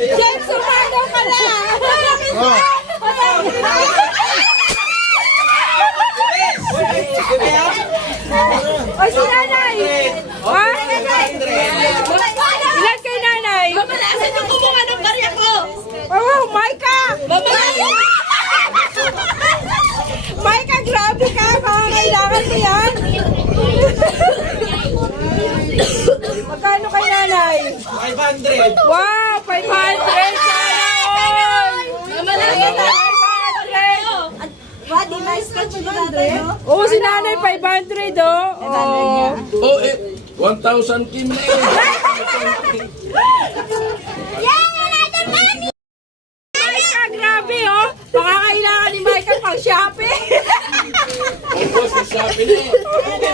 James, sumagaw ka na! O si nanay! Ilan kay nanay? Mamalasan yung kumuha ng barya ko! Oh, Maika! Mamalasan! Maika, grabe ka! Baka kailangan mo yan! Magkano kay nanay? 500. Wow! 500! Sana all! Mamalasan tayo! 500! Ba, di ba scotch mo dati, no? Oo, si nanay 500, oh! Oh. Oh, 1,000 kim na eh. Maika, grabe, oh! Baka kailangan ni Maika pang shopping! Ang boss, sabi na eh. Okay,